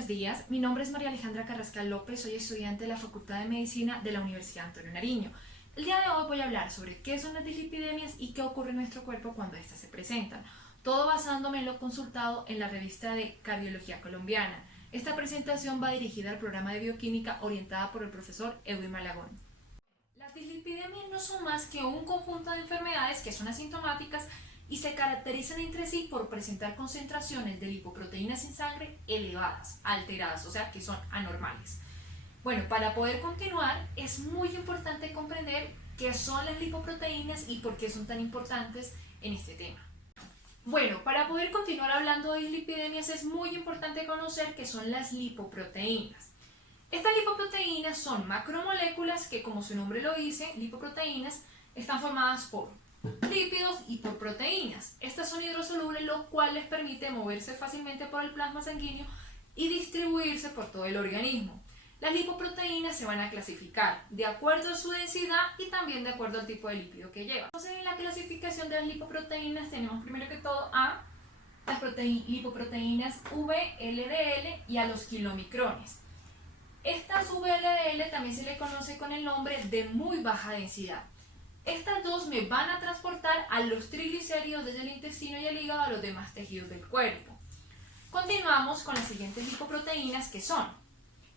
buenos días. Mi nombre es María Alejandra Carrascal López, soy estudiante de la Facultad de Medicina de la Universidad Antonio Nariño. El día de hoy voy a hablar sobre qué son las dislipidemias y qué ocurre en nuestro cuerpo cuando éstas se presentan. Todo basándome en lo consultado en la revista de Cardiología Colombiana. Esta presentación va dirigida al programa de bioquímica orientada por el profesor Edwin Malagón. Las dislipidemias no son más que un conjunto de enfermedades que son asintomáticas y se caracterizan entre sí por presentar concentraciones de lipoproteínas en sangre elevadas, alteradas, o sea que son anormales. Bueno, para poder continuar es muy importante comprender qué son las lipoproteínas y por qué son tan importantes en este tema. Bueno, para poder continuar hablando de dislipidemias es muy importante conocer qué son las lipoproteínas. Estas lipoproteínas son macromoléculas que, como su nombre lo dice, lipoproteínas, están formadas por lípidos y por proteínas. Estas son hidrosolubles, lo cual les permite moverse fácilmente por el plasma sanguíneo y distribuirse por todo el organismo. Las lipoproteínas se van a clasificar de acuerdo a su densidad y también de acuerdo al tipo de lípido que lleva. Entonces, en la clasificación de las lipoproteínas tenemos primero que todo a las lipoproteínas VLDL y a los kilomicrones. Estas VLDL también se le conoce con el nombre de muy baja densidad. Estas dos me van a transportar a los triglicéridos desde el intestino y el hígado a los demás tejidos del cuerpo. Continuamos con las siguientes lipoproteínas que son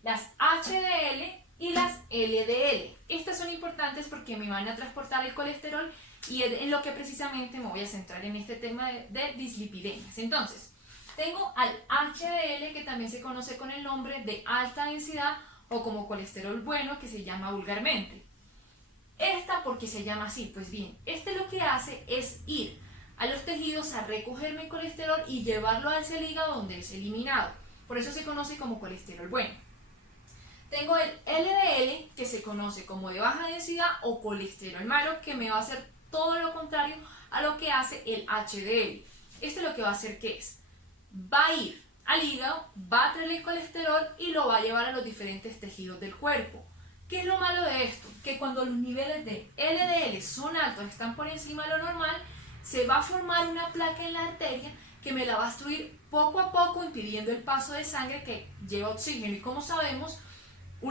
las HDL y las LDL. Estas son importantes porque me van a transportar el colesterol y es en lo que precisamente me voy a centrar en este tema de dislipidemias. Entonces, tengo al HDL, que también se conoce con el nombre de alta densidad o como colesterol bueno, que se llama vulgarmente. ¿Esta por qué se llama así? Pues bien, este lo que hace es ir a los tejidos a recoger mi colesterol y llevarlo hacia el hígado donde es eliminado. Por eso se conoce como colesterol bueno. Tengo el LDL, que se conoce como de baja densidad o colesterol malo, que me va a hacer todo lo contrario a lo que hace el HDL. Esto lo que va a hacer que es, va a ir al hígado, va a traer el colesterol y lo va a llevar a los diferentes tejidos del cuerpo. ¿Qué es lo malo de esto? Que cuando los niveles de LDL son altos, están por encima de lo normal, se va a formar una placa en la arteria que me la va a obstruir poco a poco, impidiendo el paso de sangre que lleva oxígeno. Y como sabemos,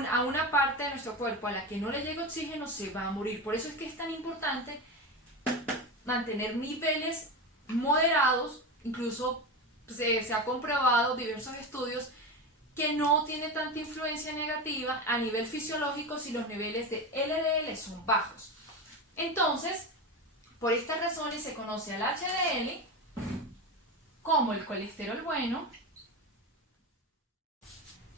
a una parte de nuestro cuerpo a la que no le llega oxígeno se va a morir. Por eso es que es tan importante mantener niveles moderados. Incluso se ha comprobado diversos estudios que no tiene tanta influencia negativa a nivel fisiológico si los niveles de LDL son bajos. Entonces, por estas razones se conoce al HDL como el colesterol bueno.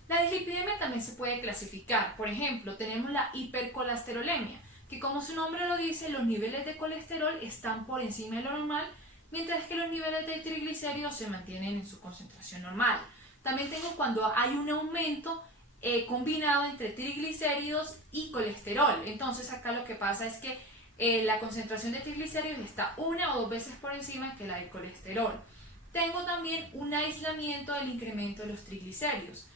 La dislipidemia también se puede clasificar. Por ejemplo, tenemos la hipercolesterolemia, que como su nombre lo dice, los niveles de colesterol están por encima de lo normal, mientras que los niveles de triglicéridos se mantienen en su concentración normal. También tengo cuando hay un aumento combinado entre triglicéridos y colesterol. Entonces acá lo que pasa es que la concentración de triglicéridos está 1 o 2 veces por encima que la del colesterol. Tengo también un aislamiento del incremento de los triglicéridos,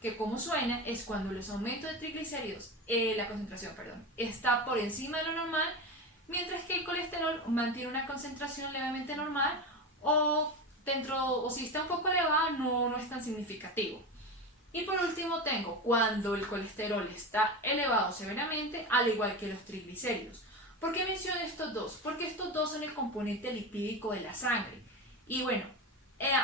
que como suena es cuando los aumentos de triglicéridos, la concentración, está por encima de lo normal, mientras que el colesterol mantiene una concentración levemente normal o si está un poco elevada no es tan significativo. Y por último tengo cuando el colesterol está elevado severamente, al igual que los triglicéridos. ¿Por qué menciono estos dos? Porque estos dos son el componente lipídico de la sangre. Y bueno,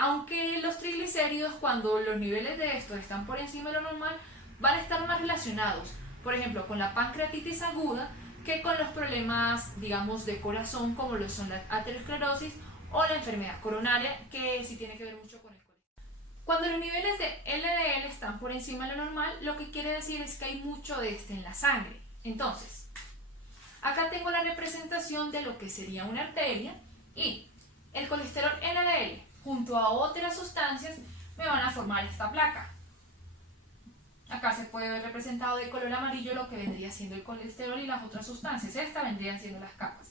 aunque los triglicéridos, cuando los niveles de estos están por encima de lo normal, van a estar más relacionados, por ejemplo, con la pancreatitis aguda, que con los problemas, digamos, de corazón, como lo son la aterosclerosis o la enfermedad coronaria, que sí tiene que ver mucho con el colesterol. Cuando los niveles de LDL están por encima de lo normal, lo que quiere decir es que hay mucho de este en la sangre. Entonces, acá tengo la representación de lo que sería una arteria y el colesterol LDL junto a otras sustancias me van a formar esta placa. Acá se puede ver representado de color amarillo lo que vendría siendo el colesterol y las otras sustancias. Estas vendrían siendo las capas.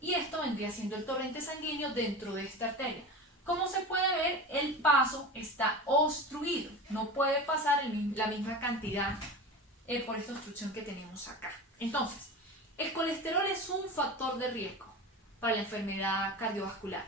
Y esto vendría siendo el torrente sanguíneo dentro de esta arteria. Como se puede ver, el paso está obstruido. No puede pasar la misma cantidad por esta obstrucción que tenemos acá. Entonces, el colesterol es un factor de riesgo para la enfermedad cardiovascular.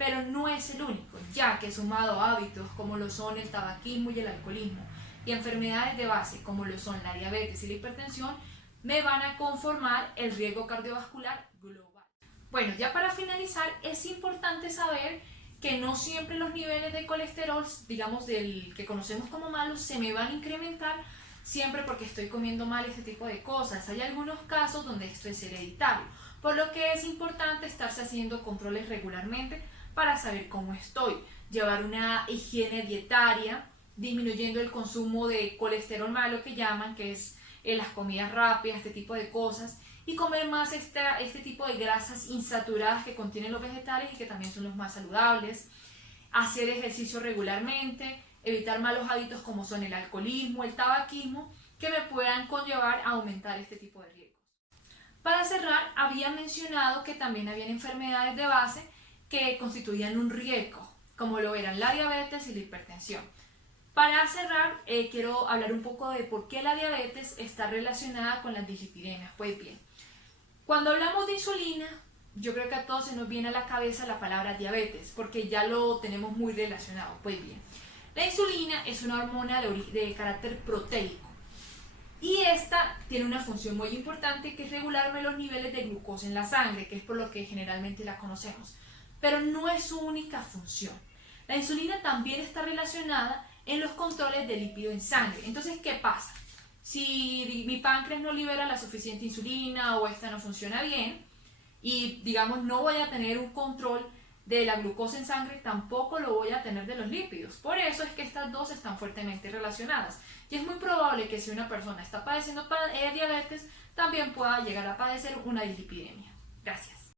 pero no es el único, ya que sumado a hábitos como lo son el tabaquismo y el alcoholismo y enfermedades de base como lo son la diabetes y la hipertensión, me van a conformar el riesgo cardiovascular global. Bueno, ya para finalizar, es importante saber que no siempre los niveles de colesterol, digamos del que conocemos como malos, se me van a incrementar siempre porque estoy comiendo mal este tipo de cosas. Hay algunos casos donde esto es hereditario, por lo que es importante estarse haciendo controles regularmente para saber cómo estoy, llevar una higiene dietaria, disminuyendo el consumo de colesterol malo que llaman, que es las comidas rápidas, este tipo de cosas, y comer más este tipo de grasas insaturadas que contienen los vegetales y que también son los más saludables, hacer ejercicio regularmente, evitar malos hábitos como son el alcoholismo, el tabaquismo, que me puedan conllevar a aumentar este tipo de riesgos. Para cerrar, había mencionado que también habían enfermedades de base que constituían un riesgo, como lo eran la diabetes y la hipertensión. Para cerrar, quiero hablar un poco de por qué la diabetes está relacionada con las dislipidemias. Pues bien, cuando hablamos de insulina, yo creo que a todos se nos viene a la cabeza la palabra diabetes, porque ya lo tenemos muy relacionado. Pues bien, la insulina es una hormona de carácter proteico y esta tiene una función muy importante que es regularme los niveles de glucosa en la sangre, que es por lo que generalmente la conocemos. Pero no es su única función. La insulina también está relacionada en los controles de lípido en sangre. Entonces, ¿qué pasa? Si mi páncreas no libera la suficiente insulina o esta no funciona bien y digamos no voy a tener un control de la glucosa en sangre, tampoco lo voy a tener de los lípidos. Por eso es que estas dos están fuertemente relacionadas. Y es muy probable que si una persona está padeciendo diabetes, también pueda llegar a padecer una dislipidemia. Gracias.